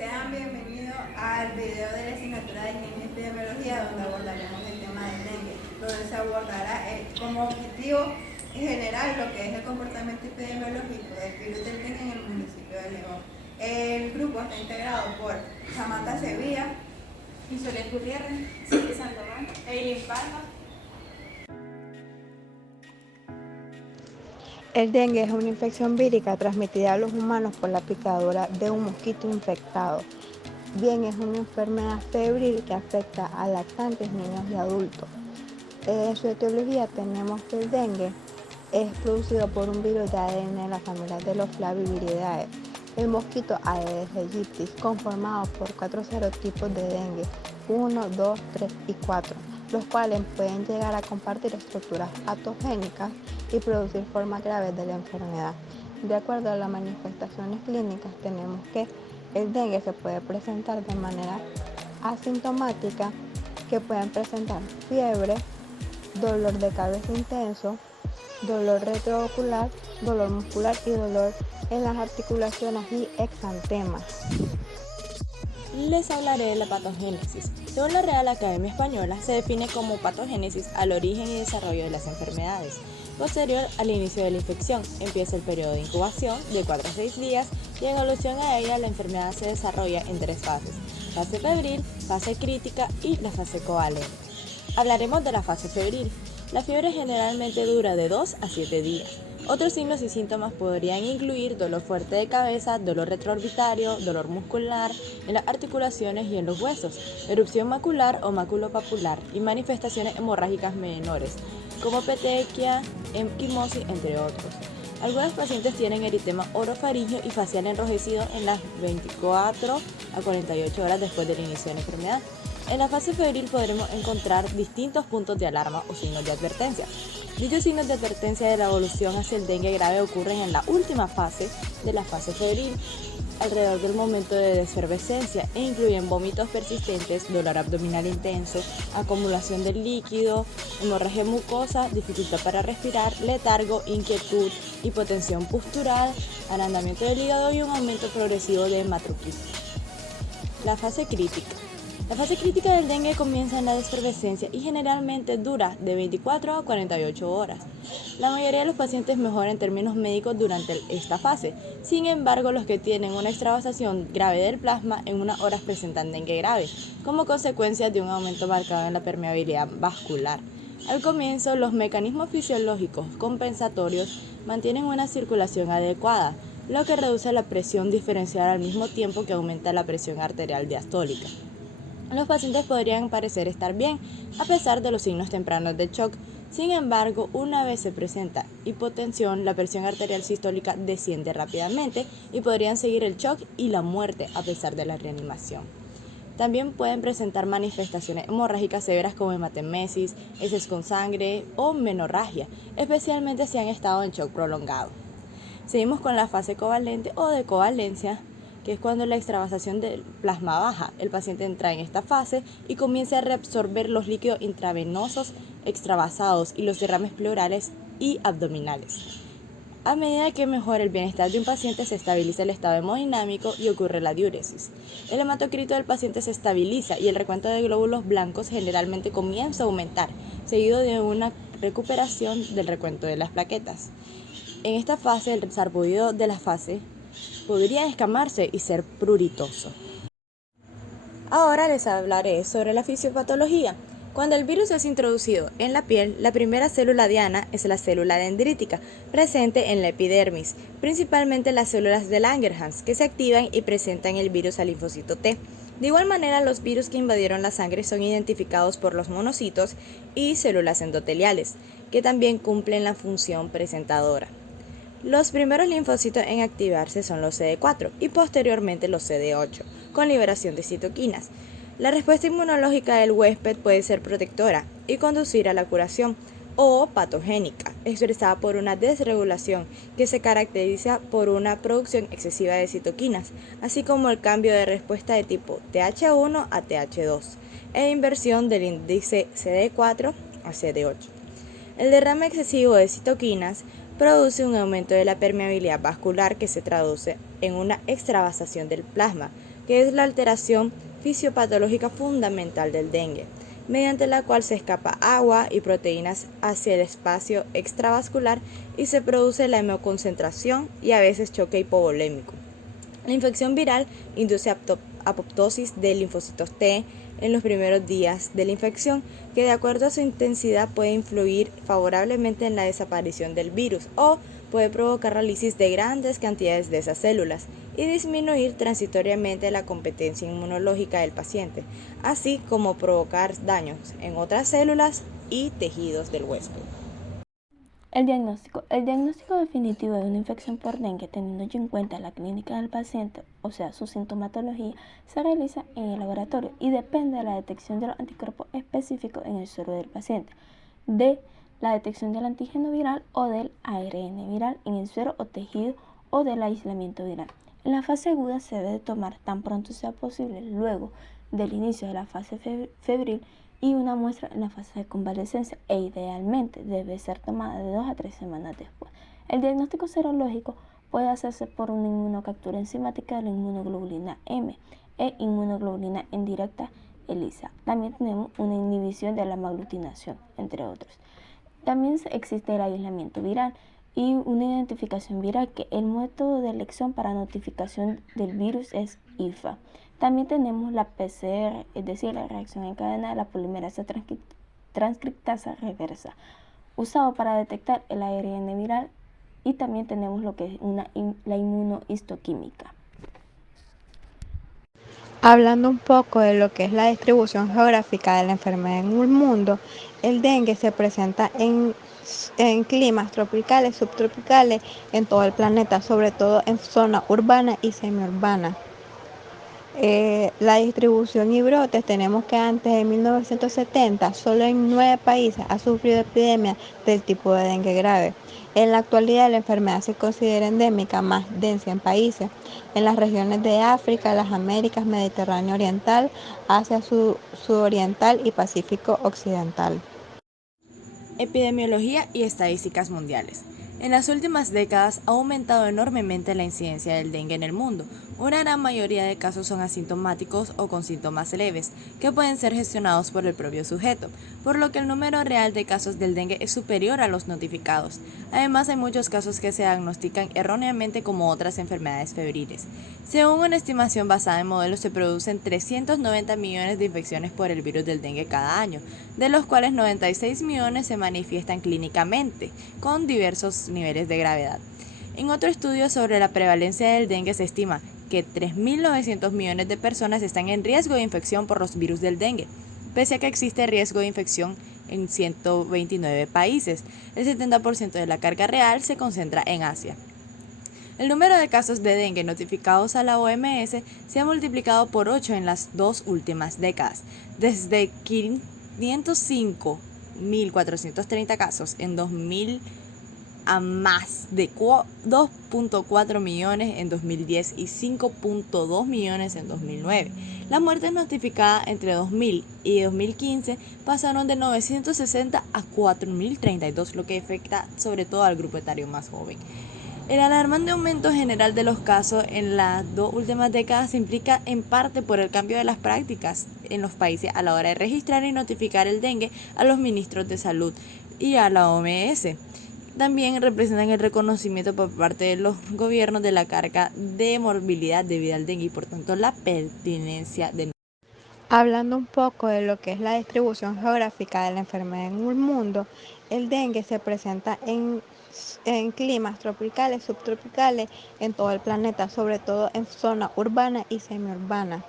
Sean bienvenidos al video de la asignatura de Higiene y Epidemiología, donde abordaremos el tema del dengue, donde se abordará como objetivo general lo que es el comportamiento epidemiológico del virus del dengue en el municipio de León. El grupo está integrado por Samantha Sevilla, Isolet Gutiérrez, Cindy Sandoval, Eileen Palma. El dengue es una infección vírica transmitida a los humanos por la picadura de un mosquito infectado. Bien, es una enfermedad febril que afecta a lactantes, niños y adultos. En su etiología tenemos que el dengue es producido por un virus de ADN de la familia de los Flaviviridae. El mosquito Aedes aegypti, conformado por 4 serotipos de dengue, 1, 2, 3 y 4, los cuales pueden llegar a compartir estructuras patogénicas y producir formas graves de la enfermedad. De acuerdo a las manifestaciones clínicas, tenemos que el dengue se puede presentar de manera asintomática, que pueden presentar fiebre, dolor de cabeza intenso, dolor retroocular, dolor muscular y dolor en las articulaciones y exantemas. Les hablaré de la patogénesis. Según la Real Academia Española, se define como patogénesis al origen y desarrollo de las enfermedades. Posterior al inicio de la infección, empieza el periodo de incubación de 4 a 6 días y en evolución a ella la enfermedad se desarrolla en 3 fases: fase febril, fase crítica y la fase covalente. Hablaremos de la fase febril. La fiebre generalmente dura de 2 a 7 días. Otros signos y síntomas podrían incluir dolor fuerte de cabeza, dolor retroorbitario, dolor muscular en las articulaciones y en los huesos, erupción macular o maculopapular y manifestaciones hemorrágicas menores, como petequia, equimosis, entre otros. Algunos pacientes tienen eritema orofaringeo y facial enrojecido en las 24 a 48 horas después del inicio de la enfermedad. En la fase febril podremos encontrar distintos puntos de alarma o signos de advertencia. Dichos signos de advertencia de la evolución hacia el dengue grave ocurren en la última fase de la fase febril, alrededor del momento de defervescencia, e incluyen vómitos persistentes, dolor abdominal intenso, acumulación del líquido, hemorragia mucosa, dificultad para respirar, letargo, inquietud, hipotensión postural, agrandamiento del hígado y un aumento progresivo de hematocrito. La fase crítica. La fase crítica del dengue comienza en la defervescencia y generalmente dura de 24 a 48 horas. La mayoría de los pacientes mejora en términos médicos durante esta fase. Sin embargo, los que tienen una extravasación grave del plasma en unas horas presentan dengue grave, como consecuencia de un aumento marcado en la permeabilidad vascular. Al comienzo, los mecanismos fisiológicos compensatorios mantienen una circulación adecuada, lo que reduce la presión diferencial al mismo tiempo que aumenta la presión arterial diastólica. Los pacientes podrían parecer estar bien a pesar de los signos tempranos del shock. Sin embargo, una vez se presenta hipotensión, la presión arterial sistólica desciende rápidamente y podrían seguir el shock y la muerte a pesar de la reanimación. También pueden presentar manifestaciones hemorrágicas severas como hematemesis, heces con sangre o menorragia, especialmente si han estado en shock prolongado. Seguimos con la fase covalente o de covalencia, que es cuando la extravasación del plasma baja. El paciente entra en esta fase y comienza a reabsorber los líquidos intravenosos extravasados y los derrames pleurales y abdominales. A medida que mejora el bienestar de un paciente, se estabiliza el estado hemodinámico y ocurre la diuresis. El hematocrito del paciente se estabiliza y el recuento de glóbulos blancos generalmente comienza a aumentar, seguido de una recuperación del recuento de las plaquetas. En esta fase, el sarpullido de la fase podría escamarse y ser pruritoso. Ahora les hablaré sobre la fisiopatología. Cuando el virus es introducido en la piel, la primera célula diana es la célula dendrítica, presente en la epidermis, principalmente las células de Langerhans, que se activan y presentan el virus al linfocito T. De igual manera, los virus que invadieron la sangre son identificados por los monocitos y células endoteliales, que también cumplen la función presentadora. Los primeros linfocitos en activarse son los CD4 y posteriormente los CD8, con liberación de citoquinas. La respuesta inmunológica del huésped puede ser protectora y conducir a la curación, o patogénica, expresada por una desregulación que se caracteriza por una producción excesiva de citoquinas, así como el cambio de respuesta de tipo Th1 a Th2 e inversión del índice CD4 a CD8. El derrame excesivo de citoquinas produce un aumento de la permeabilidad vascular que se traduce en una extravasación del plasma, que es la alteración fisiopatológica fundamental del dengue, mediante la cual se escapa agua y proteínas hacia el espacio extravascular y se produce la hemoconcentración y a veces choque hipovolémico. La infección viral induce apoptosis de linfocitos T en los primeros días de la infección, que de acuerdo a su intensidad puede influir favorablemente en la desaparición del virus o puede provocar la lisis de grandes cantidades de esas células y disminuir transitoriamente la competencia inmunológica del paciente, así como provocar daños en otras células y tejidos del huésped. El diagnóstico. El diagnóstico definitivo de una infección por dengue, teniendo en cuenta la clínica del paciente, o sea, su sintomatología, se realiza en el laboratorio y depende de la detección de los anticuerpos específicos en el suero del paciente, de la detección del antígeno viral o del ARN viral en el suero o tejido o del aislamiento viral. En la fase aguda se debe tomar tan pronto sea posible luego del inicio de la fase febril y una muestra en la fase de convalecencia e idealmente debe ser tomada de 2 a 3 semanas después. El diagnóstico serológico puede hacerse por una inmunocaptura enzimática de la inmunoglobulina M e inmunoglobulina indirecta ELISA. También tenemos una inhibición de la maglutinación, entre otros. También existe el aislamiento viral y una identificación viral, que el método de elección para notificación del virus es IFA. También tenemos la PCR, es decir, la reacción en cadena de la polimerasa transcriptasa reversa, usado para detectar el ARN viral, y también tenemos lo que es la inmunohistoquímica. Hablando un poco de lo que es la distribución geográfica de la enfermedad en el mundo, el dengue se presenta en climas tropicales, subtropicales en todo el planeta, sobre todo en zonas urbanas y semiurbanas. La distribución y brotes, tenemos que antes de 1970 solo en 9 países ha sufrido epidemias del tipo de dengue grave. En la actualidad la enfermedad se considera endémica, más densa en países en las regiones de África, las Américas, Mediterráneo oriental, Asia sudoriental y Pacífico occidental. Epidemiología y estadísticas mundiales. En las últimas décadas ha aumentado enormemente la incidencia del dengue en el mundo. Una gran mayoría de casos son asintomáticos o con síntomas leves, que pueden ser gestionados por el propio sujeto, por lo que el número real de casos del dengue es superior a los notificados. Además, hay muchos casos que se diagnostican erróneamente como otras enfermedades febriles. Según una estimación basada en modelos, se producen 390 millones de infecciones por el virus del dengue cada año, de los cuales 96 millones se manifiestan clínicamente, con diversos niveles de gravedad. En otro estudio sobre la prevalencia del dengue se estima que 3.900 millones de personas están en riesgo de infección por los virus del dengue, pese a que existe riesgo de infección en 129 países. El 70% de la carga real se concentra en Asia. El número de casos de dengue notificados a la OMS se ha multiplicado por 8 en las 2 últimas décadas, desde 505.430 casos en 2000 a más de 2.4 millones en 2010 y 5.2 millones en 2009. Las muertes notificadas entre 2000 y 2015 pasaron de 960 a 4.032, lo que afecta sobre todo al grupo etario más joven. El alarmante aumento general de los casos en las 2 últimas décadas se implica en parte por el cambio de las prácticas en los países a la hora de registrar y notificar el dengue a los ministros de salud y a la OMS. También representan el reconocimiento por parte de los gobiernos de la carga de morbilidad debida al dengue y por tanto la pertinencia de... Hablando un poco de lo que es la distribución geográfica de la enfermedad en el mundo, el dengue se presenta en climas tropicales, subtropicales en todo el planeta, sobre todo en zonas urbanas y semiurbanas.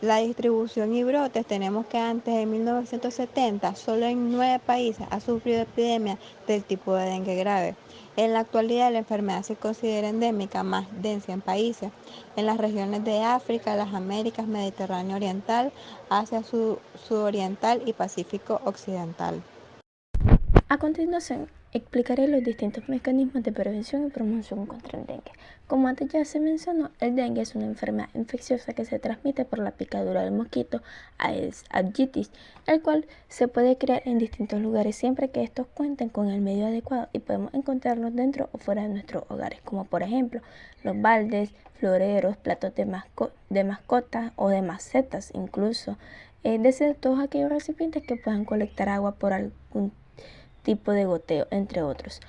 La distribución y brotes, tenemos que antes de 1970 solo en 9 países ha sufrido epidemias del tipo de dengue grave. En la actualidad la enfermedad se considera endémica, más densa en países en las regiones de África, las Américas, Mediterráneo oriental, Asia sudoriental y Pacífico occidental. A continuación, explicaré los distintos mecanismos de prevención y promoción contra el dengue. Como antes ya se mencionó, el dengue es una enfermedad infecciosa que se transmite por la picadura del mosquito Aedes aegypti, el cual se puede crear en distintos lugares siempre que estos cuenten con el medio adecuado y podemos encontrarlos dentro o fuera de nuestros hogares, como por ejemplo los baldes, floreros, platos de mascotas o de macetas incluso, desde todos aquellos recipientes que puedan colectar agua por algún tipo de goteo, entre otros.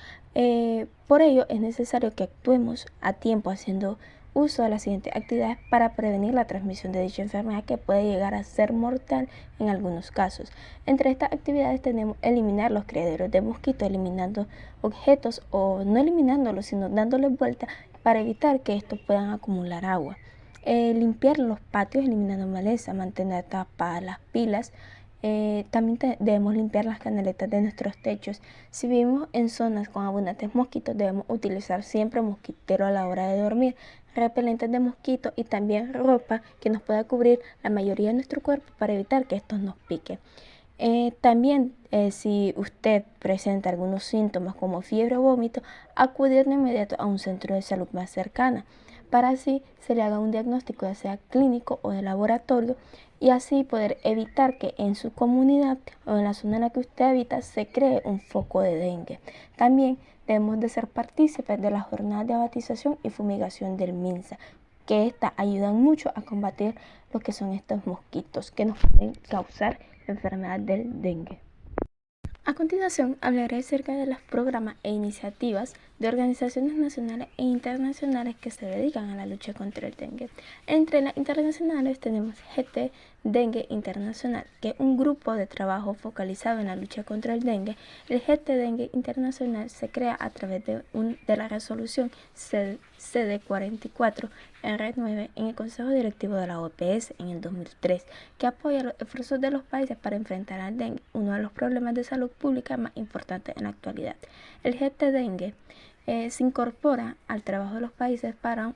Por ello es necesario que actuemos a tiempo haciendo uso de las siguientes actividades para prevenir la transmisión de dicha enfermedad que puede llegar a ser mortal en algunos casos. Entre estas actividades tenemos eliminar los criaderos de mosquitos, eliminando objetos o no eliminándolos, sino dándoles vuelta para evitar que estos puedan acumular agua. Limpiar los patios eliminando maleza, mantener tapadas las pilas. También debemos limpiar las canaletas de nuestros techos. Si vivimos en zonas con abundantes mosquitos, debemos utilizar siempre mosquitero a la hora de dormir, repelentes de mosquitos y también ropa que nos pueda cubrir la mayoría de nuestro cuerpo para evitar que estos nos piquen. También si usted presenta algunos síntomas como fiebre o vómito, acudir de inmediato a un centro de salud más cercana para así se le haga un diagnóstico ya sea clínico o de laboratorio y así poder evitar que en su comunidad o en la zona en la que usted habita se cree un foco de dengue. También debemos de ser partícipes de las jornadas de abatización y fumigación del MINSA, que estas ayudan mucho a combatir lo que son estos mosquitos que nos pueden causar la enfermedad del dengue. A continuación hablaré acerca de los programas e iniciativas de organizaciones nacionales e internacionales que se dedican a la lucha contra el dengue. Entre las internacionales tenemos GT Dengue Internacional, que es un grupo de trabajo focalizado en la lucha contra el dengue. El GT Dengue Internacional se crea a través de la resolución CD44 R9 en el Consejo Directivo de la OPS en el 2003, que apoya los esfuerzos de los países para enfrentar al dengue, uno de los problemas de salud pública más importantes en la actualidad. El GT Dengue se incorpora al trabajo de los países para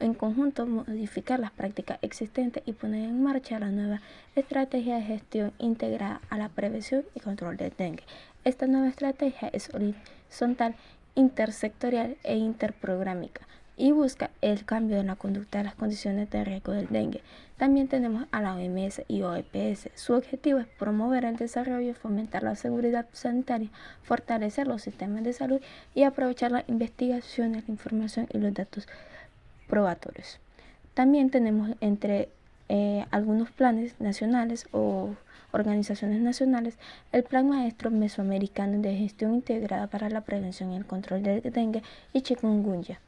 en conjunto modificar las prácticas existentes y poner en marcha la nueva estrategia de gestión integrada a la prevención y control del dengue. Esta nueva estrategia es horizontal, intersectorial e interprográmica y busca el cambio en la conducta de las condiciones de riesgo del dengue. También tenemos a la OMS y OPS. Su objetivo es promover el desarrollo y fomentar la seguridad sanitaria, fortalecer los sistemas de salud y aprovechar las investigaciones, la información y los datos probatorios. También tenemos entre algunos planes nacionales o organizaciones nacionales el Plan Maestro Mesoamericano de Gestión Integrada para la Prevención y el Control del Dengue y Chikungunya.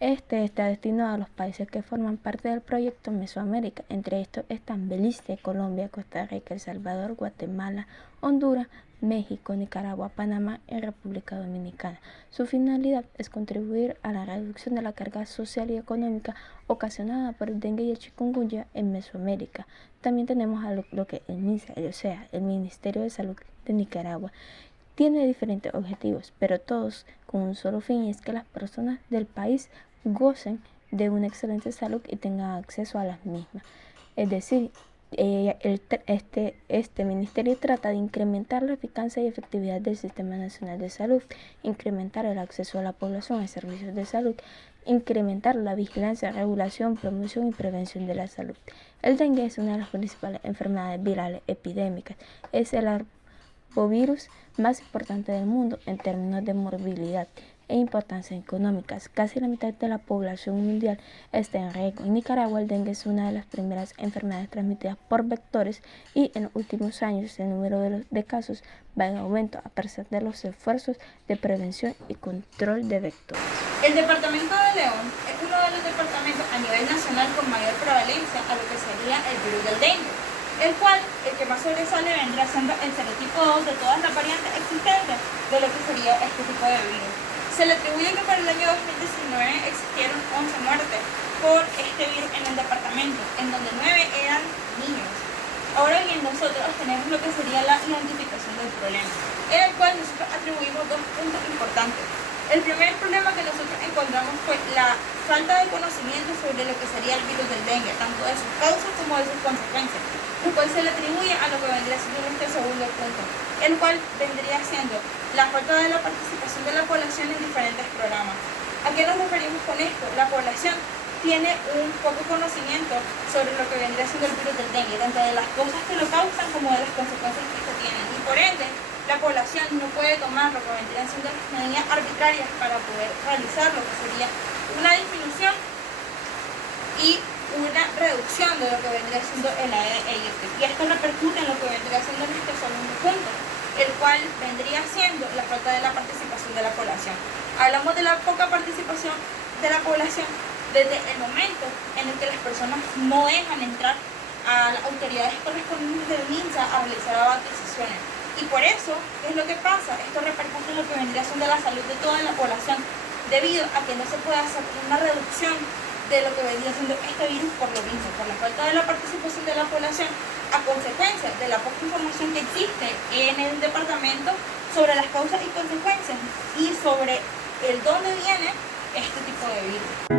Este está destinado a los países que forman parte del proyecto Mesoamérica. Entre estos están Belice, Colombia, Costa Rica, El Salvador, Guatemala, Honduras, México, Nicaragua, Panamá y República Dominicana. Su finalidad es contribuir a la reducción de la carga social y económica ocasionada por el dengue y el chikungunya en Mesoamérica. También tenemos a lo que el MINSA, o sea, el Ministerio de Salud de Nicaragua. Tiene diferentes objetivos, pero todos con un solo fin, y es que las personas del país gocen de una excelente salud y tengan acceso a las mismas. Es decir, este ministerio trata de incrementar la eficacia y efectividad del Sistema Nacional de Salud, incrementar el acceso a la población a servicios de salud, incrementar la vigilancia, regulación, promoción y prevención de la salud. El dengue es una de las principales enfermedades virales epidémicas. Es el arbovirus más importante del mundo en términos de morbilidad e importancia económicas. Casi la mitad de la población mundial está en riesgo. En Nicaragua, el dengue es una de las primeras enfermedades transmitidas por vectores y en los últimos años el número de casos va en aumento a pesar de los esfuerzos de prevención y control de vectores. El departamento de León es uno de los departamentos a nivel nacional con mayor prevalencia a lo que sería el virus del dengue, el cual, el que más sobresale vendrá siendo el serotipo 2 de todas las variantes existentes de lo que sería este tipo de virus. Se le atribuye que para el año 2019 existieron 11 muertes por este virus en el departamento, en donde 9 eran niños. Ahora bien, nosotros tenemos lo que sería la identificación del problema, en el cual nosotros atribuimos dos puntos importantes. El primer problema que nosotros encontramos fue la falta de conocimiento sobre lo que sería el virus del dengue, tanto de sus causas como de sus consecuencias, lo cual se le atribuye a lo que vendría siendo nuestro segundo punto, el cual vendría siendo la falta de la participación de la población en diferentes programas. ¿A qué nos referimos con esto? La población tiene un poco conocimiento sobre lo que vendría siendo el virus del dengue, tanto de las causas que lo causan como de las consecuencias que esto tiene, y por ende la población no puede tomar lo que vendrían siendo las medidas arbitrarias para poder realizar lo que sería una disminución y una reducción de lo que vendría siendo el ADE-AIT. Y esto repercute en lo que vendría siendo nuestro segundo punto, el cual vendría siendo la falta de la participación de la población. Hablamos de la poca participación de la población desde el momento en el que las personas no dejan entrar a las autoridades correspondientes del MINSA a realizar abastececiones. Y por eso, ¿qué es lo que pasa? Esto repercute en lo que vendría siendo la salud de toda la población, debido a que no se puede hacer una reducción de lo que vendría siendo este virus por lo mismo, por la falta de la participación de la población, a consecuencia de la poca información que existe en el departamento sobre las causas y consecuencias y sobre el dónde viene este tipo de virus.